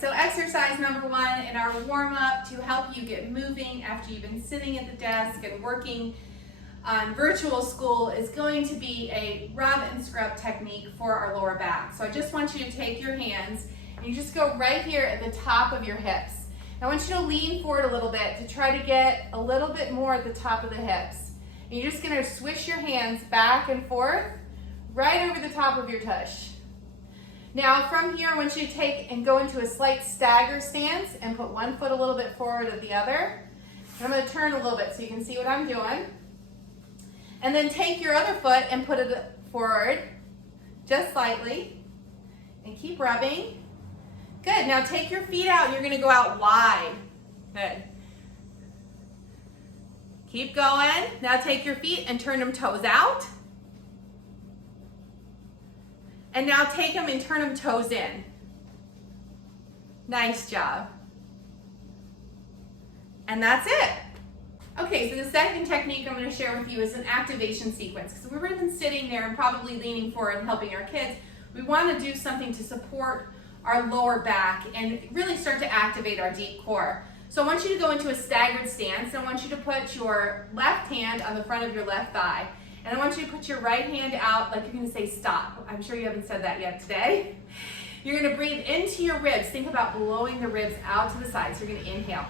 So exercise number 1 in our warm-up to help you get moving after you've been sitting at the desk and working on virtual school is going to be a rub and scrub technique for our lower back. So I just want you to take your hands and you just go right here at the top of your hips. I want you to lean forward a little bit to try to get a little bit more at the top of the hips. And you're just going to swish your hands back and forth right over the top of your tush. Now from here, I want you to take and go into a slight stagger stance and put one foot a little bit forward of the other. And I'm going to turn a little bit so you can see what I'm doing. And then take your other foot and put it forward, just slightly, and keep rubbing. Good, now take your feet out and you're going to go out wide. Good. Keep going. Now take your feet and turn them toes out. And now take them and turn them toes in. Nice job. And that's it. Okay, so the second technique I'm going to share with you is an activation sequence. Because we've been sitting there and probably leaning forward and helping our kids. We want to do something to support our lower back and really start to activate our deep core. So I want you to go into a staggered stance. I want you to put your left hand on the front of your left thigh. And I want you to put your right hand out like you're going to say stop. I'm sure you haven't said that yet today. You're going to breathe into your ribs. Think about blowing the ribs out to the side. So you're going to inhale.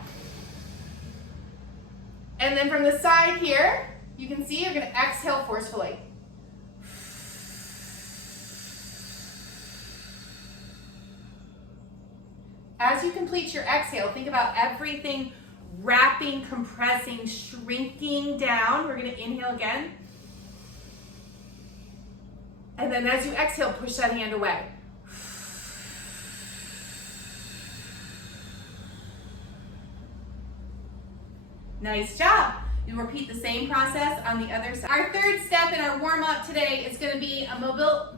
And then from the side here, you can see you're going to exhale forcefully. As you complete your exhale, think about everything wrapping, compressing, shrinking down. We're going to inhale again. And then as you exhale, push that hand away. Nice job. You repeat the same process on the other side. Our third step in our warm-up today is going to be a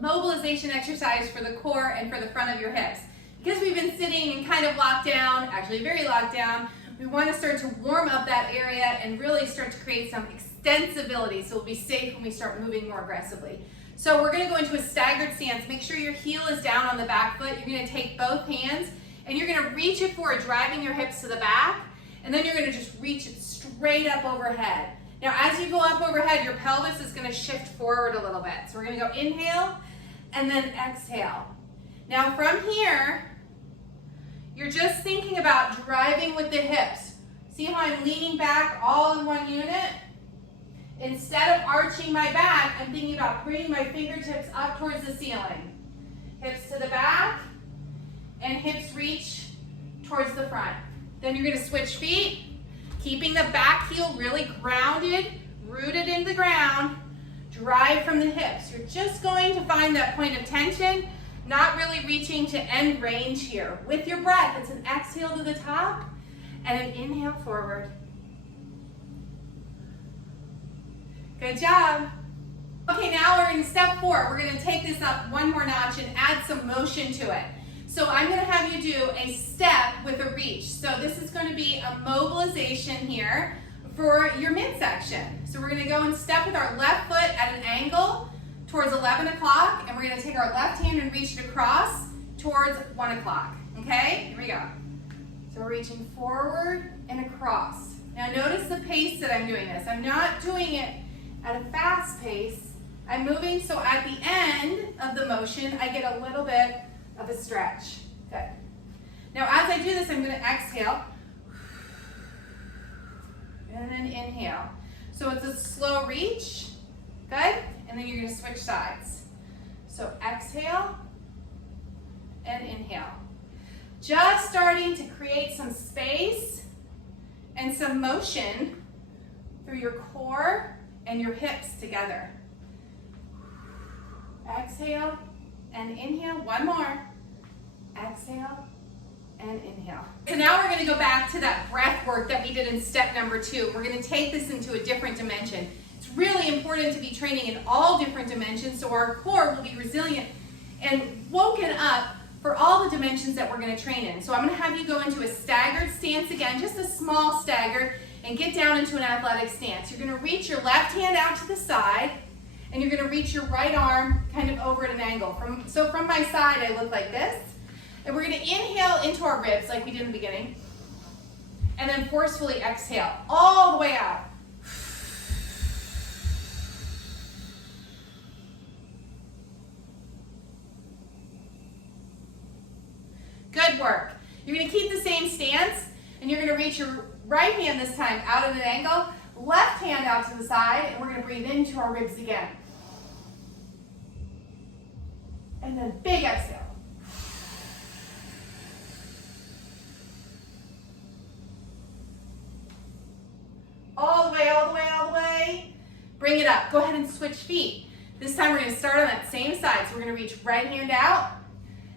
mobilization exercise for the core and for the front of your hips. Because we've been sitting and kind of locked down, actually very locked down, we want to start to warm up that area and really start to create some extensibility so we'll be safe when we start moving more aggressively. So we're going to go into a staggered stance. Make sure your heel is down on the back foot. You're going to take both hands and you're going to reach it forward, driving your hips to the back. And then you're going to just reach it straight up overhead. Now as you go up overhead, your pelvis is going to shift forward a little bit. So we're going to go inhale and then exhale. Now from here, you're just thinking about driving with the hips. See how I'm leaning back all in one unit? Instead of arching my back, I'm thinking about bringing my fingertips up towards the ceiling. Hips to the back, and hips reach towards the front. Then you're going to switch feet, keeping the back heel really grounded, rooted into the ground. Drive from the hips. You're just going to find that point of tension, not really reaching to end range here. With your breath, it's an exhale to the top and an inhale forward. Good job. Okay, now we're in step 4. We're going to take this up one more notch and add some motion to it. So I'm going to have you do a step with a reach. So this is going to be a mobilization here for your midsection. So we're going to go and step with our left foot at an angle towards 11 o'clock, and we're going to take our left hand and reach it across towards 1 o'clock. Okay, here we go. So we're reaching forward and across. Now notice the pace that I'm doing this. I'm not doing it at a fast pace. I'm moving so at the end of the motion, I get a little bit of a stretch. Good. Now as I do this, I'm going to exhale and then inhale. So it's a slow reach. Good. And then you're going to switch sides. So exhale and inhale. Just starting to create some space and some motion through your core and your hips together. Exhale and inhale. One more. Exhale and inhale. So now we're going to go back to that breath work that we did in step number 2. We're going to take this into a different dimension. It's really important to be training in all different dimensions so our core will be resilient and woken up for all the dimensions that we're going to train in. So I'm going to have you go into a staggered stance again, just a small stagger, and get down into an athletic stance. You're going to reach your left hand out to the side, and you're going to reach your right arm kind of over at an angle. So from my side, I look like this. And we're gonna inhale into our ribs like we did in the beginning. And then forcefully exhale all the way out. Good work. You're gonna keep the same stance, and you're gonna reach your right hand this time out at an angle, left hand out to the side, and we're gonna breathe into our ribs again. And then big exhale. All the way, all the way, all the way. Bring it up. Go ahead and switch feet. This time we're going to start on that same side. So we're going to reach right hand out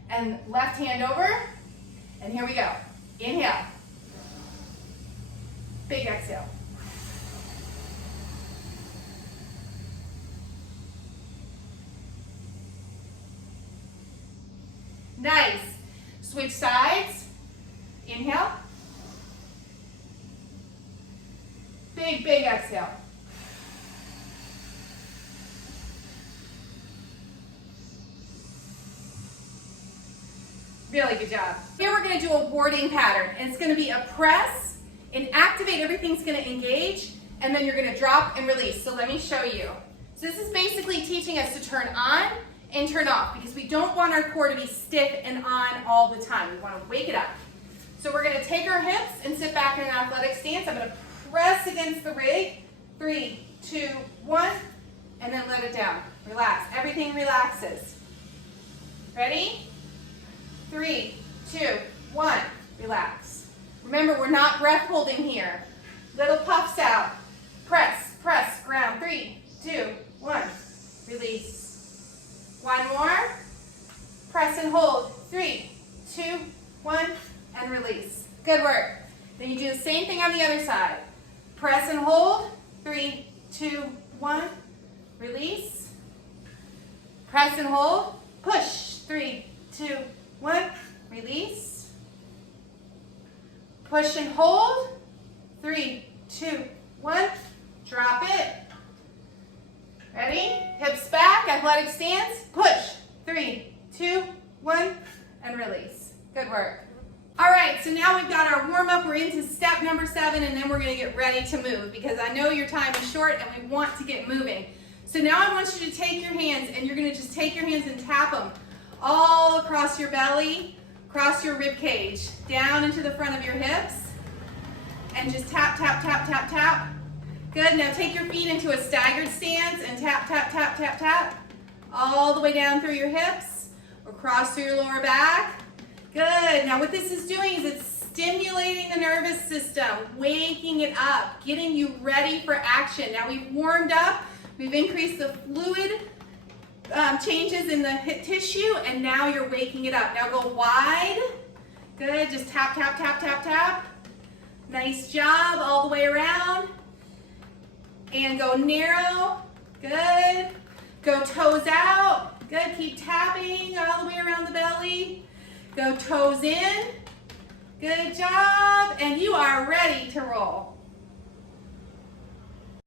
and left hand over. And here we go. Inhale. Big exhale. Nice. Switch sides. Inhale. Big, big exhale. Really good job. Here we're going to do a warding pattern. And it's going to be a press and activate. Everything's going to engage. And then you're going to drop and release. So let me show you. So this is basically teaching us to turn on and turn off, because we don't want our core to be stiff and on all the time. We want to wake it up. So we're going to take our hips and sit back in an athletic stance. I'm going to press against the rig. 3, 2, 1, and then let it down. Relax. Everything relaxes. Ready? 3, 2, 1. Relax. Remember, we're not breath holding here. Little puffs out. Press, press, ground. 3, 2, 1. Release. One more. Press and hold. 3, 2, 1, and release. Good work. Then you do the same thing on the other side. Press and hold. 3, 2, 1. Release. Press and hold. Push. 3, 2, 1. Release. Push and hold. 3, 2, 1. Drop it. Ready? Hips back, athletic stance. Push. 3, 2, 1, and release. Good work. All right, so now we've got our warm-up. We're into step number 7, and then we're going to get ready to move, because I know your time is short and we want to get moving. So now I want you to take your hands, and you're going to just take your hands and tap them all across your belly, across your rib cage, down into the front of your hips, and just tap, tap, tap, tap, tap. Good. Now take your feet into a staggered stance and tap, tap, tap, tap, tap, all the way down through your hips, across through your lower back. Good. Now what this is doing is it's stimulating the nervous system, waking it up, getting you ready for action. Now we've warmed up, we've increased the fluid changes in the hip tissue, and now you're waking it up. Now go wide. Good. Just tap, tap, tap, tap, tap. Nice job all the way around. And go narrow. Good. Go toes out. Good. Keep tapping all the way around the belly. Go toes in. Good job. And you are ready to roll.